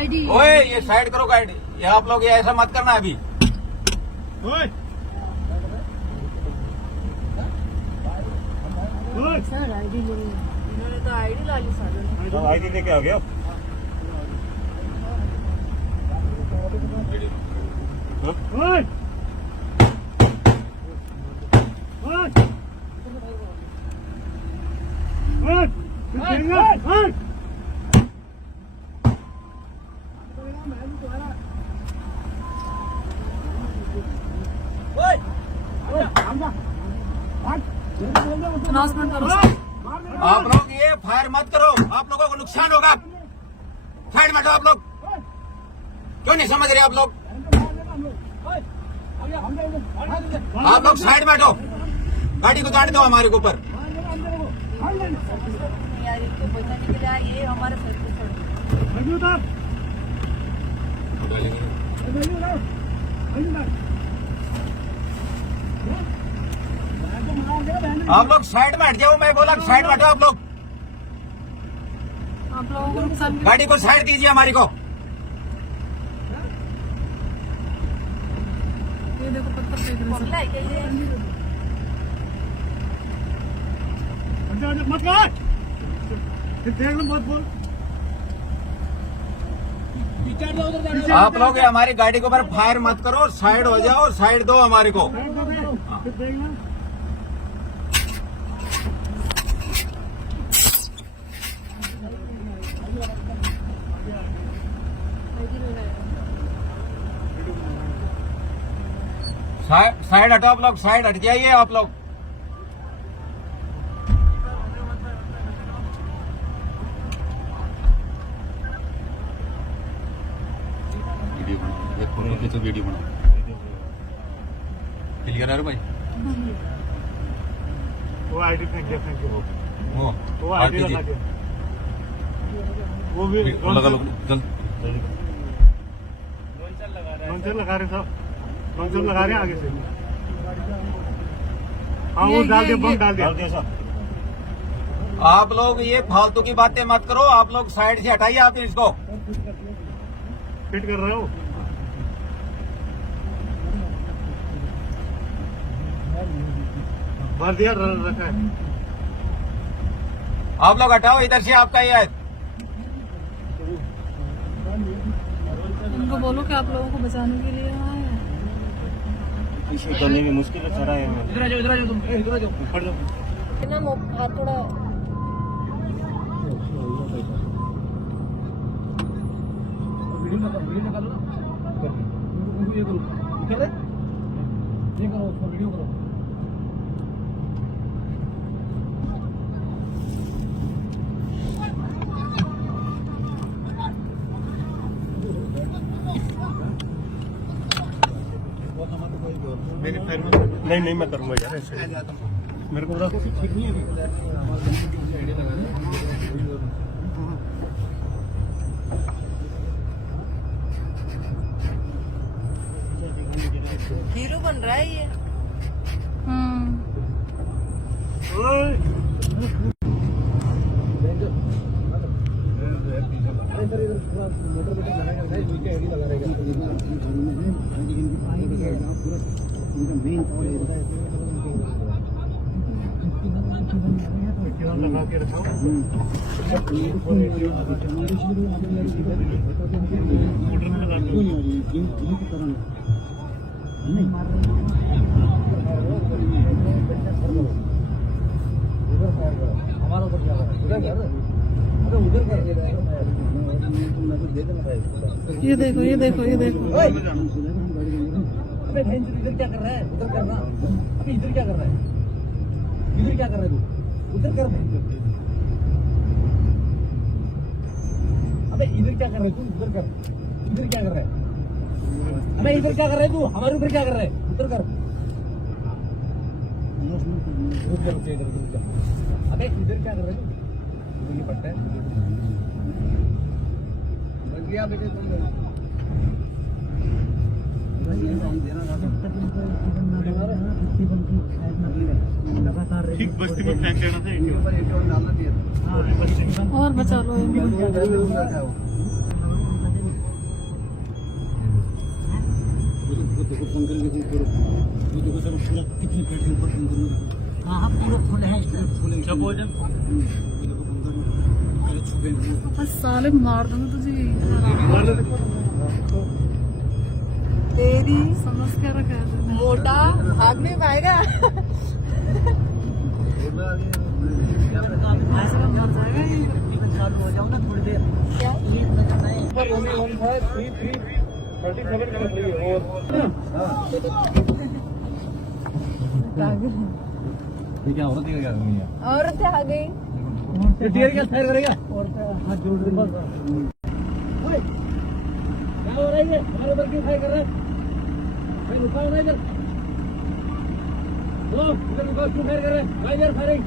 ID. ओए ये side करो गाड़ी, ये आप लोग ये ऐसा मत करना अभी। ओए सर आईडी ले, इन्होंने तो आईडी ला ली सारों ने। आईडी लेके आ गया। ओए अनाउंसमेंट करो। आप लोग ये फायर मत करो, आप लोगों को नुकसान होगा। साइड में हटो आप लोग। क्यों नहीं समझ रहे आप लोग? आप लोग साइड में हटो, गाड़ी को जाने दो हमारे के ऊपर। यार इनको बचाने के लिए आइए, हमारे सर पे छोड़। आप लोग साइड में हट जाओ, मैं बोला साइड में हटो आप लोग। आप लोगों को नुकसान। गाड़ी को साइड कीजिए हमारी को। ये देखो पत्थर फेंक रहे हैं। मत देख लो मत बोल। आप लोग ये हमारी गाड़ी के ऊपर फायर मत करो, साइड हो जाओ, साइड दो हमारे को। साइड हटो आप लोग, साइड हट जाइए आप लोग। वीडियो बनाओ, क्लियर है भाई। वो आईडी फेंक दिया, वो आईडी लगा दिया। वो भी लगा लो, चल लॉन्चर लगा रहे सब, लॉन्चर लगा रहे हैं आगे से। हाँ वो डाल दिया, बम डाल दिया सब। आप लोग ये फालतू की बातें मत करो, आप लोग साइड से हटाइए आप इसको। फिट कर रहे हो। भर दिया रखा है। आप लोग हटाओ इधर से, आपका ये है। उनको बोलो कि आप लोगों को बचाने के लिए आए हैं। इसे करने में मुश्किल है सारा। इधर आ जाओ, इधर आ जाओ, तुम इधर आ जाओ, ऊपर जाओ। ना हाथ थोड़ा वीडियो करो। नहीं मैं करूंगा यार ऐसे, मेरे को ठीक नहीं है। हीरो बन रहा है ये। लगा के रखा हमारा ऊपर क्या उधर कर ये देखो ये देखो ये देखो। अबे इधर क्या कर रहा है? उधर करना। अबे इधर क्या कर रहा है? इधर क्या कर रहा है तू? उधर कर। अबे इधर क्या कर रहा है तू? उधर कर। इधर क्या कर रहा है? अबे इधर क्या कर रहा है तू? हमारे ऊपर क्या कर रहा है? उधर कर। अबे इधर क्या कर रहा है तू? मुझे पता है। गया बेटे तुम ठीक बस्ती में फेंक देना था। और बचा लो। देखो फोन करके फोन करो। ये देखो सर पूरा कितने पेट्रोल पर फोन करना। हाँ पूरा फुल है फुल है। सब हो जाए। ये देखो बंदा पहले छुपे हुए। बस साले मार दूंगा तुझे मार दो। तेरी समझ क्या रखा है तूने? मोटा भाग नहीं पाएगा ऐसे में मर जाएगा ये। चालू हो जाओ ना थोड़ी देर। क्या ये बजाना है। 115 कर रही है और ये क्या औरत है क्या नहीं है? औरत आ गई ये टीयर क्या फायर करेगा? और हाथ जोड़ दे बस। ओए क्या हो रहा है ये? हमारे ऊपर क्यों फायर कर रहा है? भाई रुकाओ ना इधर। लो इधर रुकाओ, क्यों फायर कर रहे हैं? भाई इधर फायरिंग।